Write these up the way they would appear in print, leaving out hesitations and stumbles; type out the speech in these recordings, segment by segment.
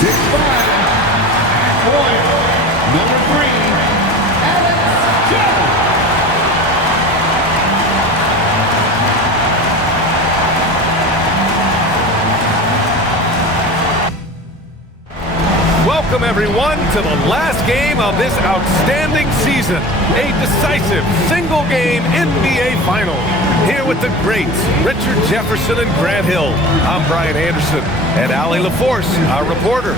6'5", point number 3, Alex Jones. Welcome, everyone, to the last game of this outstanding season. A decisive single-game NBA Final. Here with the greats, Richard Jefferson and Grant Hill. I'm Brian Anderson, and Allie LaForce, our reporter.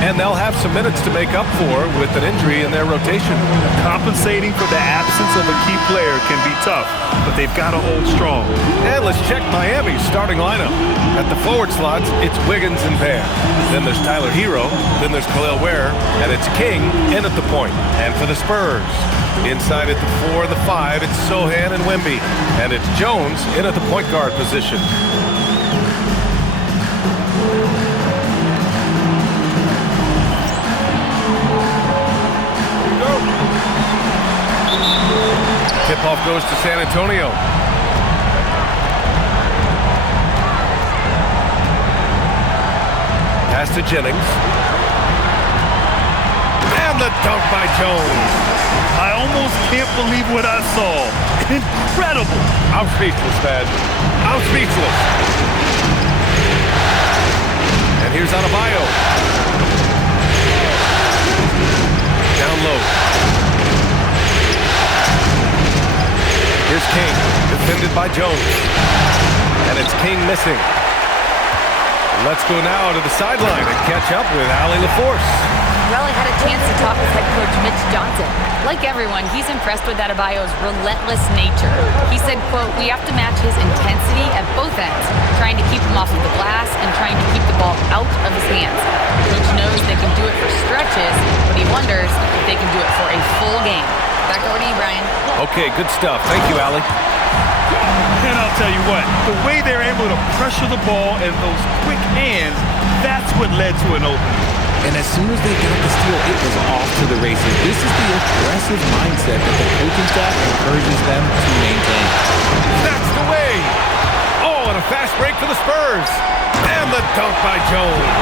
And they'll have some minutes to make up for with an injury in their rotation. Compensating for the absence of a key player can be tough, but they've got to hold strong. And let's check Miami's starting lineup. At the forward slots, it's Wiggins and Bam. Then there's Tyler Hero. Then there's Khalil Ware. And it's King in at the point. And for the Spurs, inside at the 4 and the 5, it's Sohan and Wemby. And it's Jones in at the point guard position. Tip-off goes to San Antonio. Pass to Jennings. And the dunk by Jones. I almost can't believe what I saw. Incredible. I'm speechless, man. I'm speechless. And here's Adebayo. Down low. Here's King, defended by Jones. And it's King missing. Let's go now to the sideline and catch up with Allie LaForce. Raleigh had a chance to talk with head coach Mitch Johnson. Like everyone, he's impressed with Adebayo's relentless nature. He said, quote, "We have to match his intensity at both ends, trying to keep him off of the glass and trying to keep the ball out of his hands. Coach knows they can do it for stretches, but he wonders if they can do it for a full game." Back over to you, Brian. Okay, good stuff. Thank you, Allie. And I'll tell you what, the way they're able to pressure the ball and those quick hands, that's what led to an opening. And as soon as they got the steal, it was off to the races. This is the aggressive mindset that the coaching staff encourages them to maintain. That's the way. Oh, and a fast break for the Spurs. And the dunk by Jones.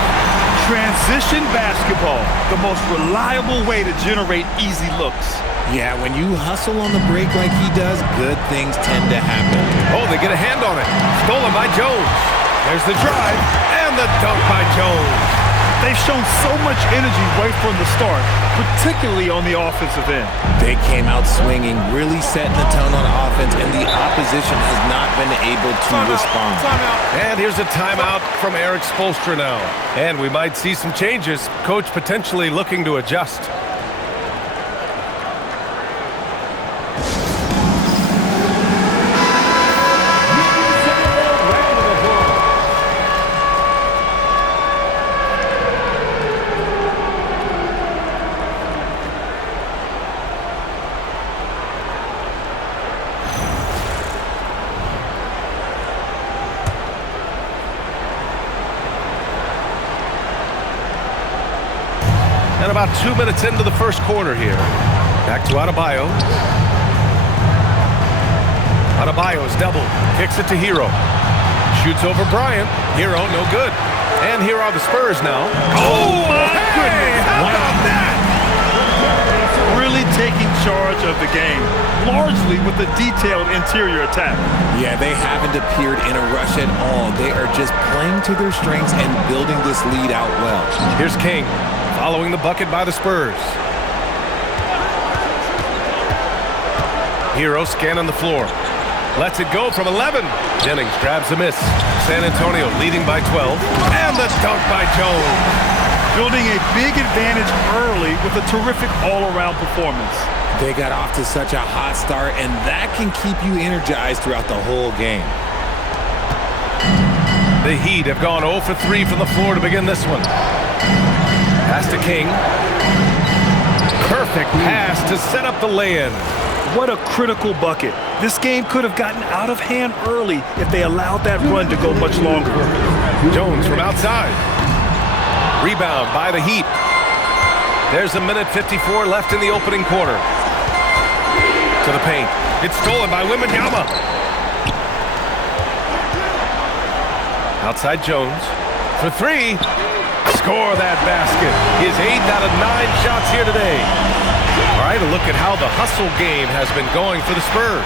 Transition basketball, the most reliable way to generate easy looks. Yeah, when you hustle on the break like he does, good things tend to happen. Oh, they get a hand on it. Stolen by Jones. There's the drive and the dunk by Jones. They've shown so much energy right from the start, particularly on the offensive end. They came out swinging, really setting the tone on offense, and the opposition has not been able to respond. And here's a timeout from Eric Spoelstra now. And we might see some changes. Coach potentially looking to adjust. And about 2 minutes into the first quarter here. Back to Adebayo. Adebayo is doubled. Kicks it to Hero. Shoots over Bryant. Hero, no good. And here are the Spurs now. Oh, my goodness. How about that? Really taking charge of the game, largely with a detailed interior attack. Yeah, they haven't appeared in a rush at all. They are just playing to their strengths and building this lead out well. Here's King, following the bucket by the Spurs. Hero scanning the floor. Lets it go from 11. Jennings grabs the miss. San Antonio leading by 12. And the dunk by Jones. Building a big advantage early with a terrific all-around performance. They got off to such a hot start, and that can keep you energized throughout the whole game. The Heat have gone 0 for 3 from the floor to begin this one. Pass to King. Perfect pass to set up the lay-in. What a critical bucket. This game could have gotten out of hand early if they allowed that run to go much longer. Jones from outside. Rebound by the Heat. There's a minute 54 left in the opening quarter. To the paint. It's stolen by Wembanyama. Outside Jones. For three. Score that basket. His 8 out of 9 shots here today. All right, a look at how the hustle game has been going for the Spurs.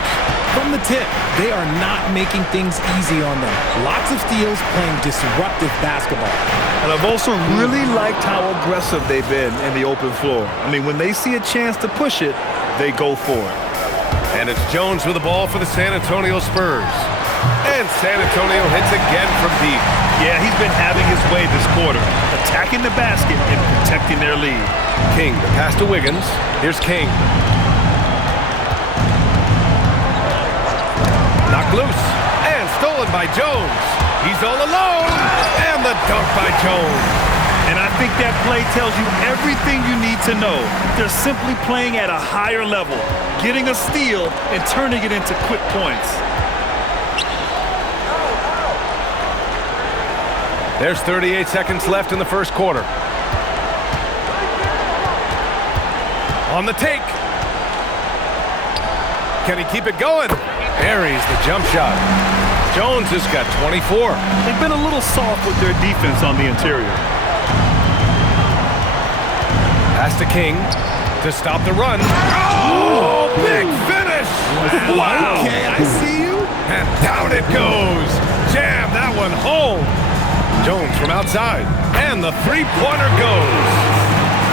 From the tip, they are not making things easy on them. Lots of steals, playing disruptive basketball. And I've also really liked how aggressive they've been in the open floor. I mean, when they see a chance to push it, they go for it. And it's Jones with the ball for the San Antonio Spurs. And San Antonio hits again from deep. Yeah, he's been having his way this quarter, attacking the basket and protecting their lead. King, the pass to Wiggins. Here's King. Knocked loose and stolen by Jones. He's all alone, and the dunk by Jones. And I think that play tells you everything you need to know. They're simply playing at a higher level, getting a steal and turning it into quick points. There's 38 seconds left in the first quarter. On the take. Can he keep it going? Buries the jump shot. Jones has got 24. They've been a little soft with their defense on the interior. Pass to King to stop the run. Oh, big finish! Wow! Okay, I see you. And down it goes. Jam that one home. Jones from outside. And the three-pointer goes.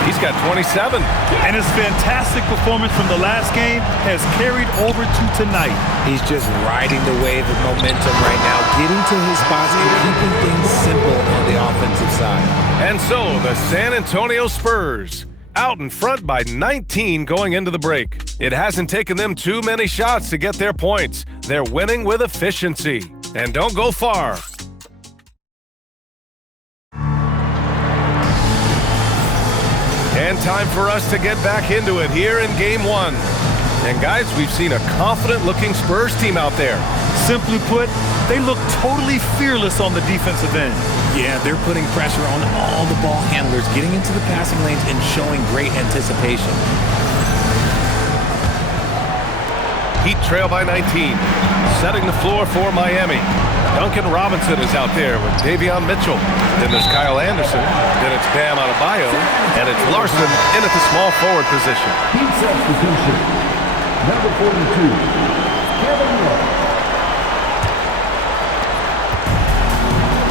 He's got 27. And his fantastic performance from the last game has carried over to tonight. He's just riding the wave of momentum right now, getting to his spots and keeping things simple on the offensive side. And so the San Antonio Spurs out in front by 19 going into the break. It hasn't taken them too many shots to get their points. They're winning with efficiency. And don't go far. And time for us to get back into it here in Game 1. And guys, we've seen a confident-looking Spurs team out there. Simply put, they look totally fearless on the defensive end. Yeah, they're putting pressure on all the ball handlers, getting into the passing lanes and showing great anticipation. Heat trail by 19. Setting the floor for Miami. Duncan Robinson is out there with Davion Mitchell. Then there's Kyle Anderson. Then it's Bam Adebayo. And it's Larson in at the small forward position. Heat substitution. Number 42, Kevin Love.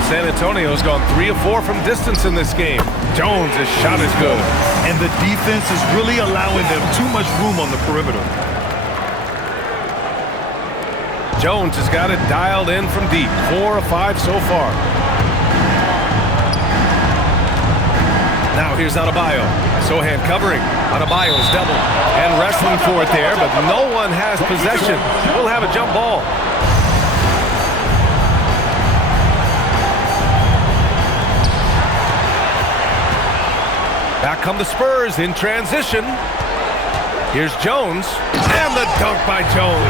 San Antonio's gone 3 of 4 from distance in this game. Jones' shot is good. And the defense is really allowing them too much room on the perimeter. Jones has got it dialed in from deep. 4 of 5 so far. Now here's Adebayo. Sohan covering. Adebayo's double. And wrestling for it there, but no one has possession. We'll have a jump ball. Back come the Spurs in transition. Here's Jones. And the dunk by Jones.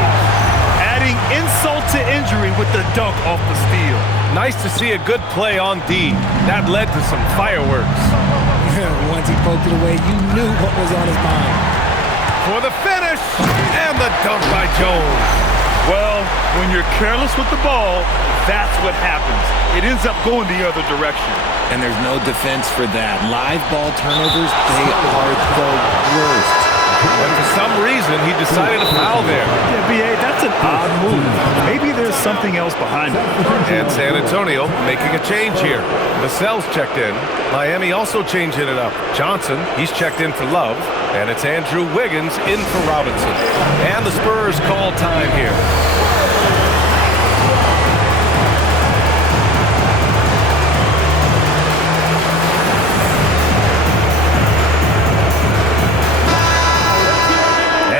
Adding insult to injury with the dunk off the steal. Nice to see a good play on D. That led to some fireworks. Once he poked it away, you knew what was on his mind. For the finish, and the dunk by Jones. Well, when you're careless with the ball, that's what happens. It ends up going the other direction. And there's no defense for that. Live ball turnovers, they are the worst. And for some reason, he decided to foul there. Yeah, B.A., that's an odd move. Maybe there's something else behind it. And San Antonio making a change here. Vassell's checked in. Miami also changing it up. Johnson, he's checked in for Love. And it's Andrew Wiggins in for Robinson. And the Spurs call time here.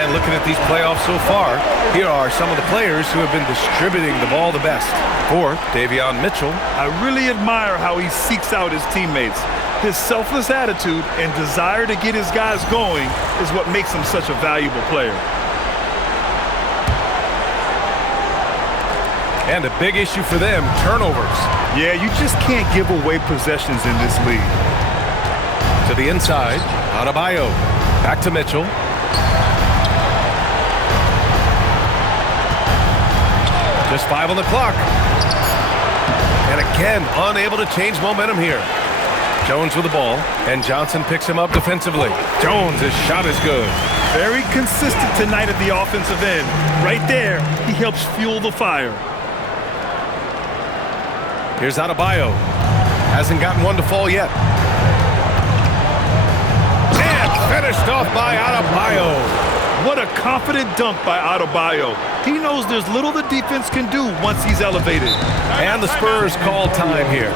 Looking at these playoffs so far, here are some of the players who have been distributing the ball the best. Fourth, Davion Mitchell. I really admire how he seeks out his teammates. His selfless attitude and desire to get his guys going is what makes him such a valuable player. And a big issue for them, turnovers. Yeah, you just can't give away possessions in this league. To the inside, Adebayo. Back to Mitchell. Just 5 on the clock. And again, unable to change momentum here. Jones with the ball, and Johnson picks him up defensively. Jones, his shot is good. Very consistent tonight at the offensive end. Right there, he helps fuel the fire. Here's Adebayo. Hasn't gotten one to fall yet. And finished off by Adebayo. What a confident dunk by Adebayo. He knows there's little the defense can do once he's elevated. And the Spurs call time here.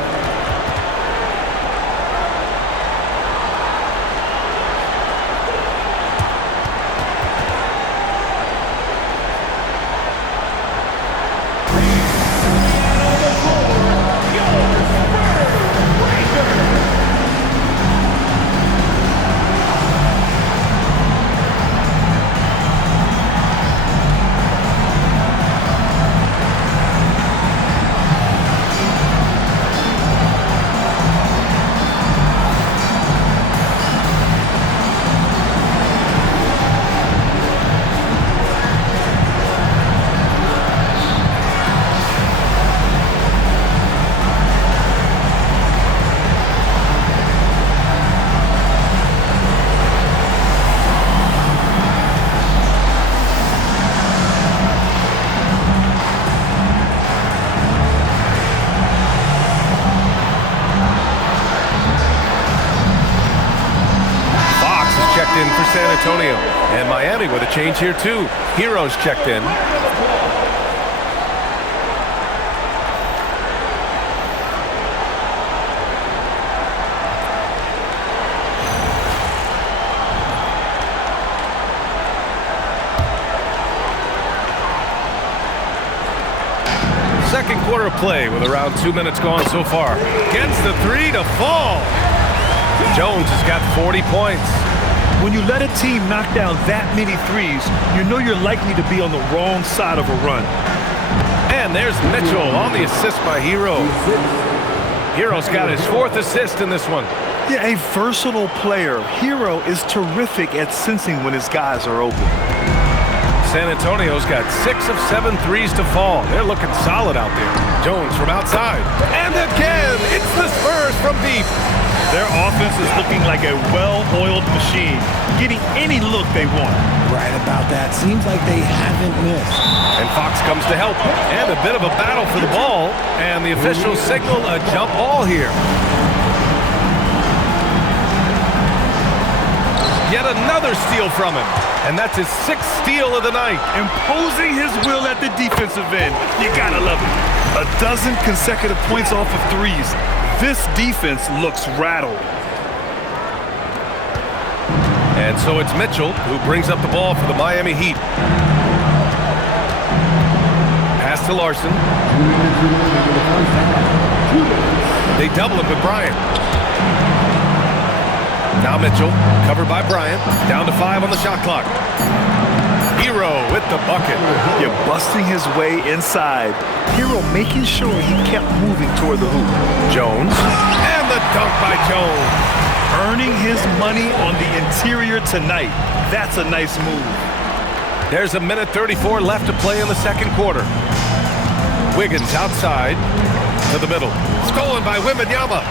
In for San Antonio, and Miami with a change here too. Heroes checked in. Second quarter of play with around 2 minutes gone so far. Gets the three to fall. Jones has got 40 points. When you let a team knock down that many threes, you know you're likely to be on the wrong side of a run. And there's Mitchell on the assist by Hero. Hero's got his 4th assist in this one. Yeah, a versatile player. Hero is terrific at sensing when his guys are open. San Antonio's got 6 of 7 threes to fall. They're looking solid out there. Jones from outside. And again, it's the Spurs from deep. Their offense is looking like a well-oiled machine, getting any look they want. Right about that. Seems like they haven't missed. And Fox comes to help. And a bit of a battle for the ball. And the officials signal a jump ball here. Yet another steal from him. And that's his 6th steal of the night. Imposing his will at the defensive end. You gotta love it. A dozen consecutive points off of threes. This defense looks rattled. And so it's Mitchell who brings up the ball for the Miami Heat. Pass to Larson. They double it with Bryant. Now Mitchell, covered by Bryant, down to 5 on the shot clock. Hero with the bucket. You're busting his way inside. Hero making sure he kept moving toward the hoop. Jones, and the dunk by Jones. Earning his money on the interior tonight. That's a nice move. There's 1:34 left to play in the second quarter. Wiggins outside to the middle. Stolen by Wembanyama.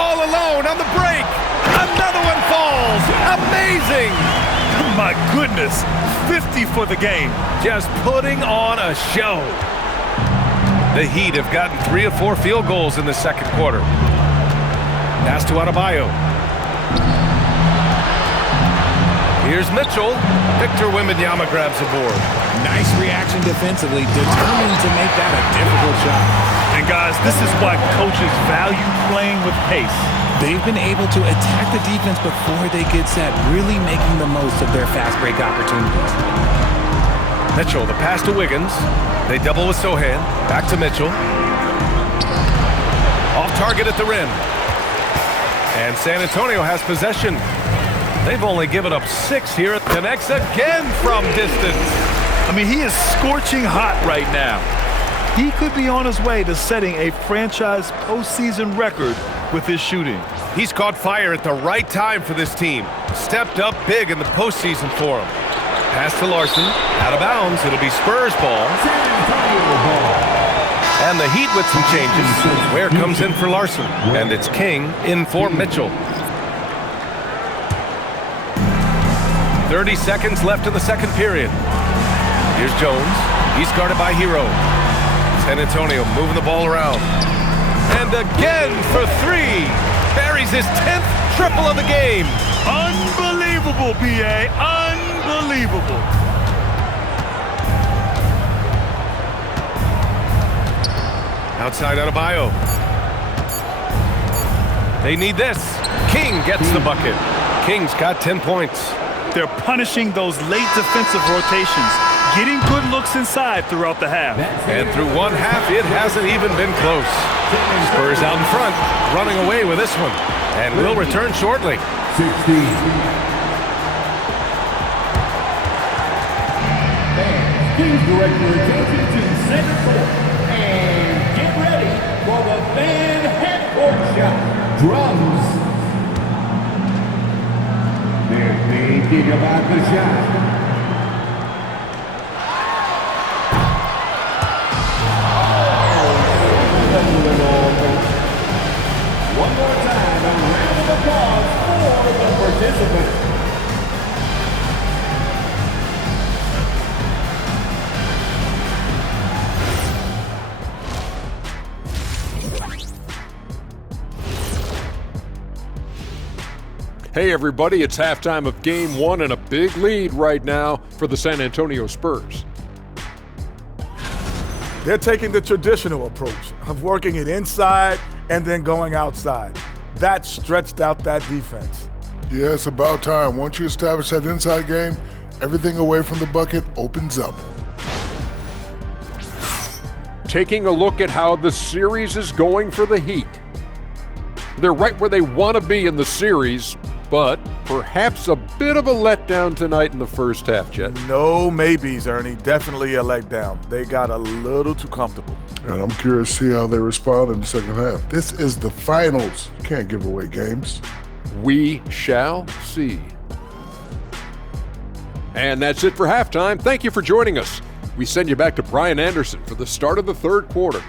All alone on the break. Another one falls. Amazing. My goodness. 50 for the game. Just putting on a show. The Heat have gotten 3 of 4 field goals in the second quarter. Pass to Adebayo. Here's Mitchell. Victor Wembanyama grabs the board. Nice reaction defensively, determined to make that a difficult shot. And guys, this is why coaches value playing with pace. They've been able to attack the defense before they get set, really making the most of their fast break opportunities. Mitchell, the pass to Wiggins. They double with Sohan. Back to Mitchell. Off target at the rim. And San Antonio has possession. They've only given up 6 here. Connects again from distance. I mean, he is scorching hot right now. He could be on his way to setting a franchise postseason record with his shooting. He's caught fire at the right time for this team. Stepped up big in the postseason for him. Pass to Larson. Out of bounds. It'll be Spurs ball. And the Heat with some changes. Ware comes in for Larson. And it's King in for Mitchell. 30 seconds left in the second period. Here's Jones. He's guarded by Hero. San Antonio moving the ball around. And again for three. Buries his 10th triple of the game. Unbelievable, B.A. Unbelievable. Outside Adebayo. They need this. King gets the bucket. King's got 10 points. They're punishing those late defensive rotations, getting good looks inside throughout the half. And through one half, it hasn't even been close. Spurs out in front, running away with this one. And will return shortly. 16. Please direct your attention to center court and get ready for the fan half-court shot. Drums. They're thinking about the shot. One more time, a round of applause for the participants. Hey everybody, it's halftime of Game 1 and a big lead right now for the San Antonio Spurs. They're taking the traditional approach of working it inside and then going outside. That stretched out that defense. Yeah, it's about time. Once you establish that inside game, everything away from the bucket opens up. Taking a look at how the series is going for the Heat. They're right where they want to be in the series, but perhaps a bit of a letdown tonight in the first half, Jet. No maybes, Ernie. Definitely a letdown. They got a little too comfortable. And I'm curious to see how they respond in the second half. This is the finals. You can't give away games. We shall see. And that's it for halftime. Thank you for joining us. We send you back to Brian Anderson for the start of the third quarter.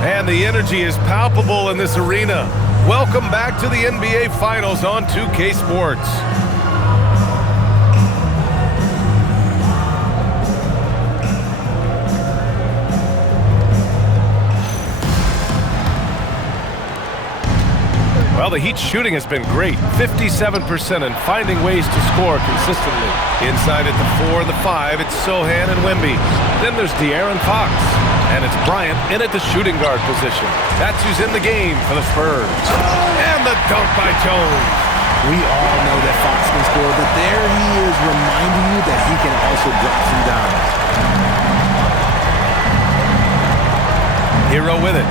And the energy is palpable in this arena. Welcome back to the NBA Finals on 2K Sports. Well, the Heat's shooting has been great, 57%, and finding ways to score consistently. Inside at the 4 and the 5, it's Sochan and Wemby. Then there's De'Aaron Fox, and it's Bryant in at the shooting guard position. That's who's in the game for the Spurs. And the dunk by Jones. We all know that Fox can score, but there he is reminding you that he can also drop some dimes. Hero with it.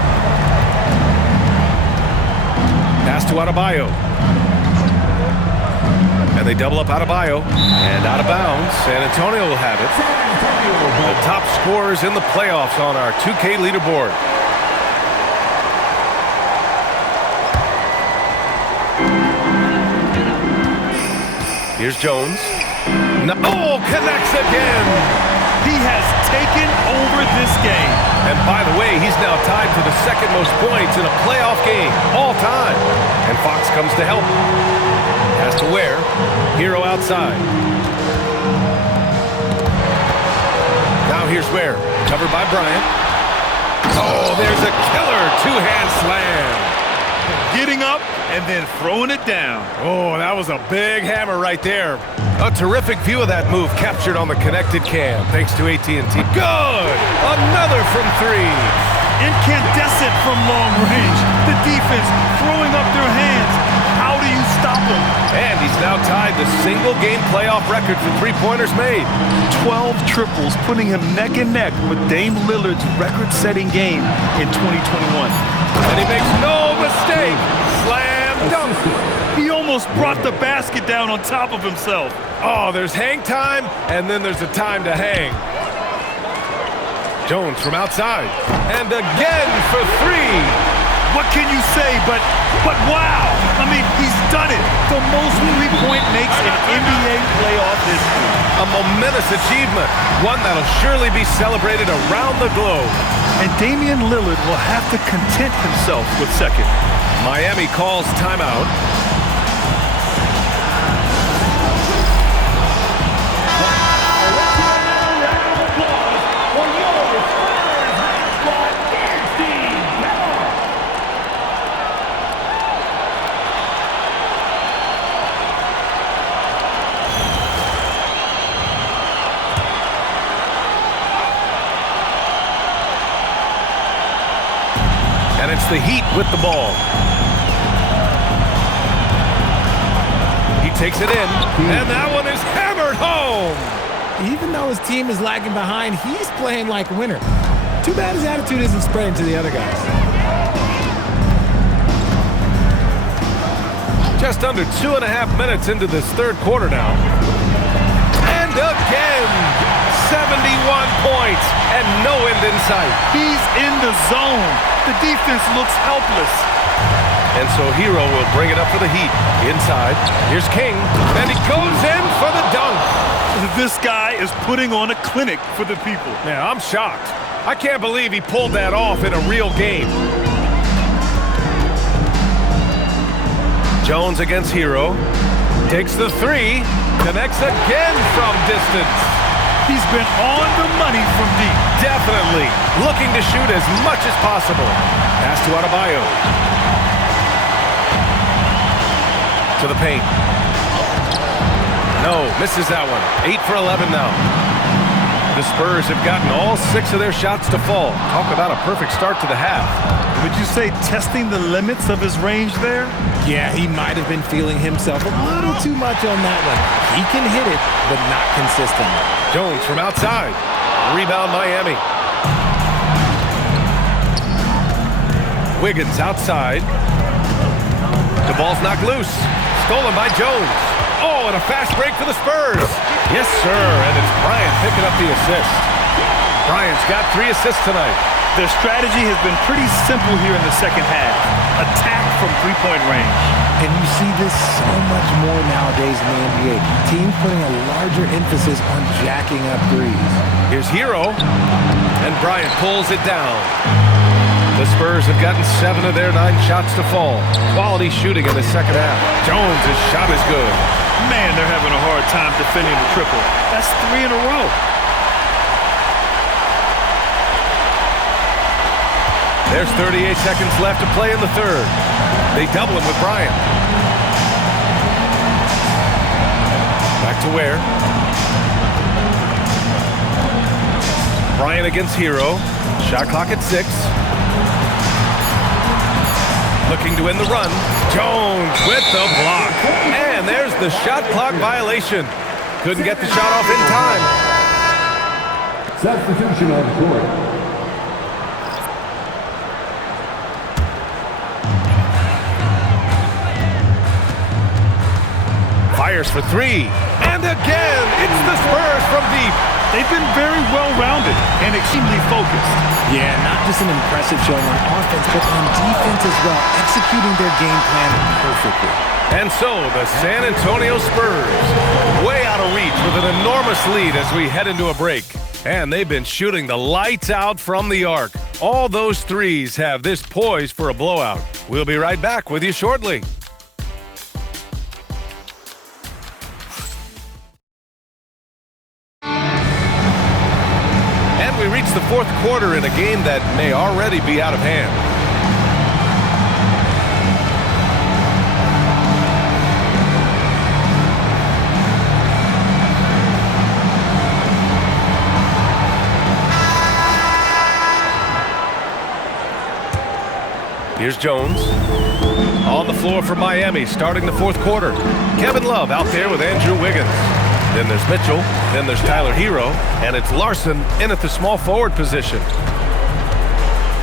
Pass to Adebayo. And they double up Adebayo. And out of bounds. San Antonio will have it. The top scorers in the playoffs on our 2K leaderboard. Here's Jones. Oh, connects again. He has taken over this game. And by the way, he's now tied for the second most points in a playoff game all time. And Fox comes to help. Has to Ware. Hero outside. Now here's Ware. Covered by Bryant. Oh, there's a killer two-hand slam. Getting up and then throwing it down. Oh, that was a big hammer right there. A terrific view of that move captured on the connected cam, thanks to AT&T. Good! Another from three. Incandescent from long range. The defense throwing up their hands. How do you stop him? And he's now tied the single-game playoff record for three-pointers made. 12 triples, putting him neck and neck with Dame Lillard's record-setting game in 2021. And he makes no mistake. Slam dunk. He almost brought the basket down on top of himself. Oh, there's hang time, and then there's a time to hang. Jones from outside. And again for three. What can you say but wow? I mean, he's done it. The most three-point makes in NBA playoff history. A momentous achievement, one that'll surely be celebrated around the globe. And Damian Lillard will have to content himself with second. Miami calls timeout. And it's the Heat with the ball. He takes it in, and that one is hammered home. Even though his team is lagging behind, he's playing like a winner. Too bad his attitude isn't spreading to the other guys. Just under 2.5 minutes into this third quarter now. And again, 71 points and no end in sight. He's in the zone. The defense looks helpless. And so Hero will bring it up for the Heat. Inside, here's King, and he goes in for the dunk. This guy is putting on a clinic for the people. Yeah, I'm shocked. I can't believe he pulled that off in a real game. Jones against Hero. Takes the three. Connects again from distance. He's been on the money from deep. Definitely. Looking to shoot as much as possible. Pass to Adebayo. To the paint. No, misses that one. 8 for 11 now. The Spurs have gotten all 6 of their shots to fall. Talk about a perfect start to the half. Would you say testing the limits of his range there? Yeah, he might have been feeling himself a little too much on that one. He can hit it, but not consistently. Jones from outside. Rebound Miami. Wiggins outside. The ball's knocked loose. Stolen by Jones. Oh, and a fast break for the Spurs. Yes, sir, and it's Bryant picking up the assist. Bryant's got 3 assists tonight. Their strategy has been pretty simple here in the second half. Attack from three-point range. And you see this so much more nowadays in the NBA. Teams putting a larger emphasis on jacking up threes. Here's Hero, and Bryant pulls it down. The Spurs have gotten 7 of their 9 shots to fall. Quality shooting in the second half. Jones' shot is good. Man, they're having a hard time defending the triple. That's 3 in a row. There's 38 seconds left to play in the third. They double him with Bryant. Back to Ware. Bryant against Hero. Shot clock at 6. Looking to end the run. Jones with the block. And there's the shot clock violation. Couldn't get the shot off in time. Substitution on the court. Fires for 3. And again, it's the Spurs from deep. They've been very well-rounded and extremely focused. Yeah, not just an impressive showing on offense, but on defense as well, executing their game plan perfectly. And so the San Antonio Spurs, way out of reach with an enormous lead as we head into a break. And they've been shooting the lights out from the arc. All those threes have this poised for a blowout. We'll be right back with you shortly. We reach the fourth quarter in a game that may already be out of hand. Here's Jones. On the floor for Miami, starting the fourth quarter. Kevin Love out there with Andrew Wiggins. Then there's Mitchell, then there's Tyler Hero, and it's Larson in at the small forward position.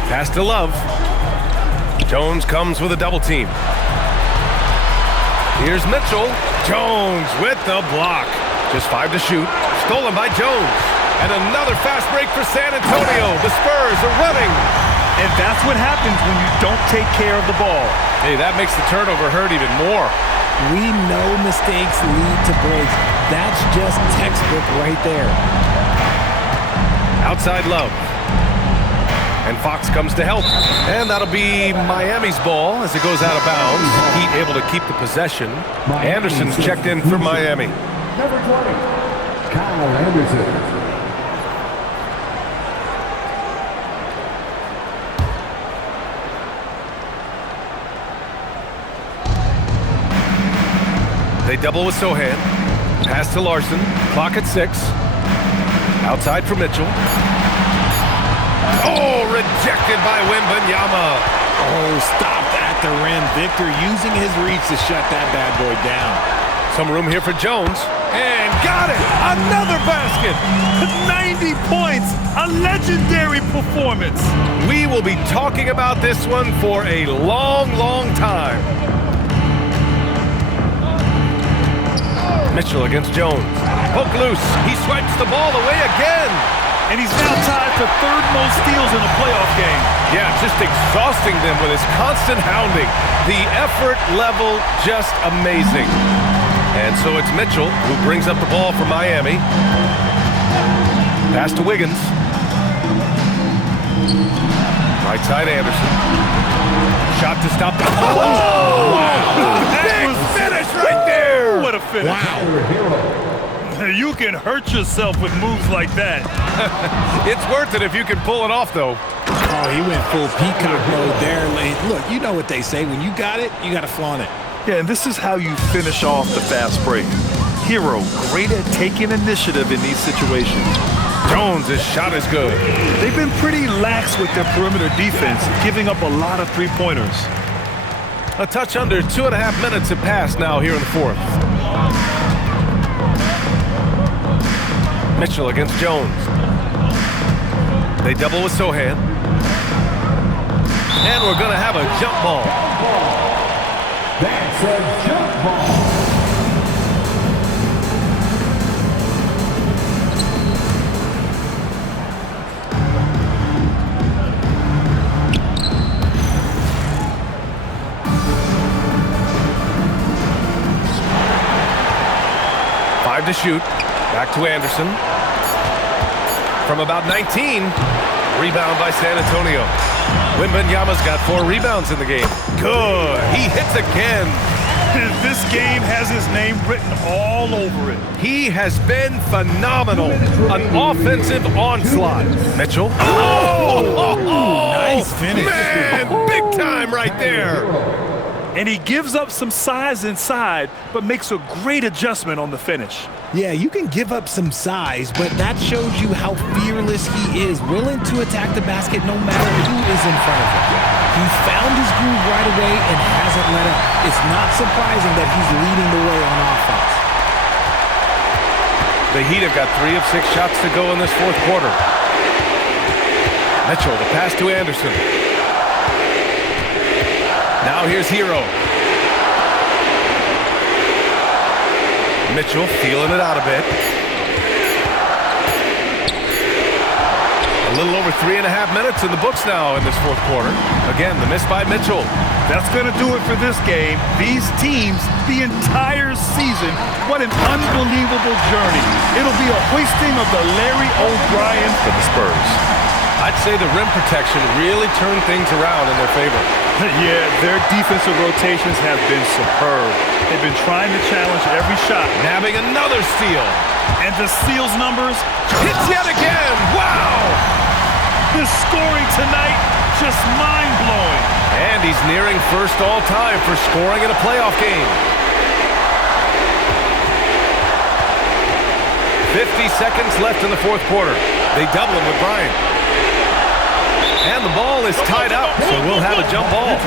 Pass to Love. Jones comes with a double team. Here's Mitchell. Jones with the block. Just 5 to shoot. Stolen by Jones. And another fast break for San Antonio. The Spurs are running. And that's what happens when you don't take care of the ball. Hey, that makes the turnover hurt even more. We know mistakes lead to breaks. That's just textbook right there. Outside Love. And Fox comes to help. And that'll be Miami's ball as it goes out of bounds. Heat able to keep the possession. Anderson's checked in for Miami. Number 20, Kyle Anderson. They double with Sohan. Pass to Larson. Clock at 6. Outside for Mitchell. Oh, rejected by Wembanyama. Oh, stopped at the rim. Victor using his reach to shut that bad boy down. Some room here for Jones. And got it! Another basket! 90 points! A legendary performance! We will be talking about this one for a long, long time. Mitchell against Jones. Poke loose. He swipes the ball away again. And he's now tied for third most steals in a playoff game. Yeah, just exhausting them with his constant hounding. The effort level just amazing. And so it's Mitchell who brings up the ball for Miami. Pass to Wiggins. Right side Anderson. Shot to stop the... Oh! Wow! Big finish right there! What a finish. Wow. You can hurt yourself with moves like that. It's worth it if you can pull it off, though. Oh, he went full peacock mode there. Look, you know what they say. When you got it, you got to flaunt it. Yeah, and this is how you finish off the fast break. Hero, great at taking initiative in these situations. Jones' shot is good. They've been pretty lax with their perimeter defense, giving up a lot of three-pointers. A touch under 2.5 minutes have passed now here in the fourth. Mitchell against Jones. They double with Sohan. And we're going to have a jump ball. That's a jump ball. To shoot. Back to Anderson. From about 19. Rebound by San Antonio. Wembanyama's got 4 rebounds in the game. Good. He hits again. This game has his name written all over it. He has been phenomenal. An offensive onslaught. Mitchell. Oh! Nice finish. Man, big time right there. And he gives up some size inside, but makes a great adjustment on the finish. Yeah, you can give up some size, but that shows you how fearless he is, willing to attack the basket no matter who is in front of him. He found his groove right away and hasn't let up. It's not surprising that he's leading the way on offense. The Heat have got 3 of 6 shots to go in this fourth quarter. Mitchell, the pass to Anderson. Now here's Hero. Mitchell feeling it out a bit. A little over 3.5 minutes in the books now in this fourth quarter. Again, the miss by Mitchell. That's going to do it for this game. These teams, the entire season, what an unbelievable journey. It'll be a hoisting of the Larry O'Brien for the Spurs. I'd say the rim protection really turned things around in their favor. Yeah, their defensive rotations have been superb. They've been trying to challenge every shot. Nabbing another steal. And the steals numbers hits yet again. Wow! His scoring tonight, just mind-blowing. And he's nearing first all-time for scoring in a playoff game. 50 seconds left in the fourth quarter. They double him with Bryant. And the ball is tied up, so we'll have a jump ball.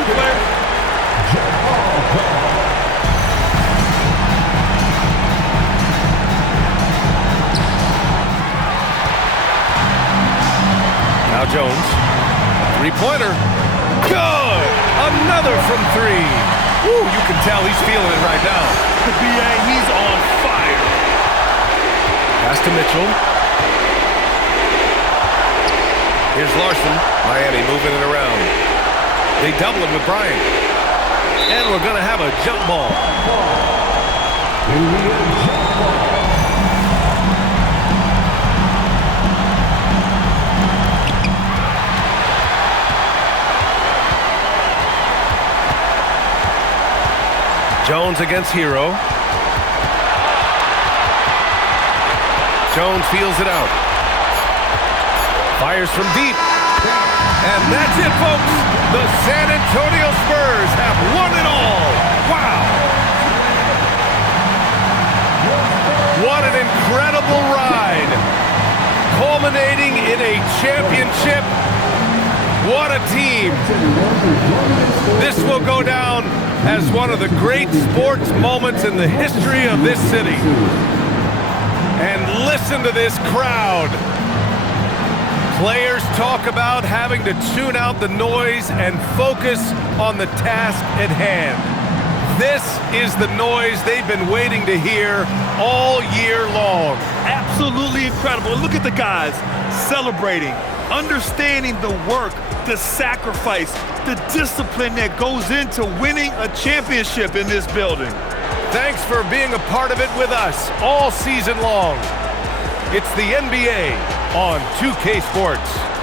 Now Jones. Three-pointer. Good! Another from 3. Woo, you can tell he's feeling it right now. B.A., he's on fire. Pass to Mitchell. Here's Larson. Miami moving it around. They double it with Bryant. And we're going to have a jump ball. Jones against Hero. Jones feels it out. Fires from deep. And that's it, folks. The San Antonio Spurs have won it all. Wow. What an incredible ride. Culminating in a championship. What a team. This will go down as one of the great sports moments in the history of this city. And listen to this crowd. Players talk about having to tune out the noise and focus on the task at hand. This is the noise they've been waiting to hear all year long. Absolutely incredible. Look at the guys celebrating, understanding the work, the sacrifice, the discipline that goes into winning a championship in this building. Thanks for being a part of it with us all season long. It's the NBA on 2K Sports.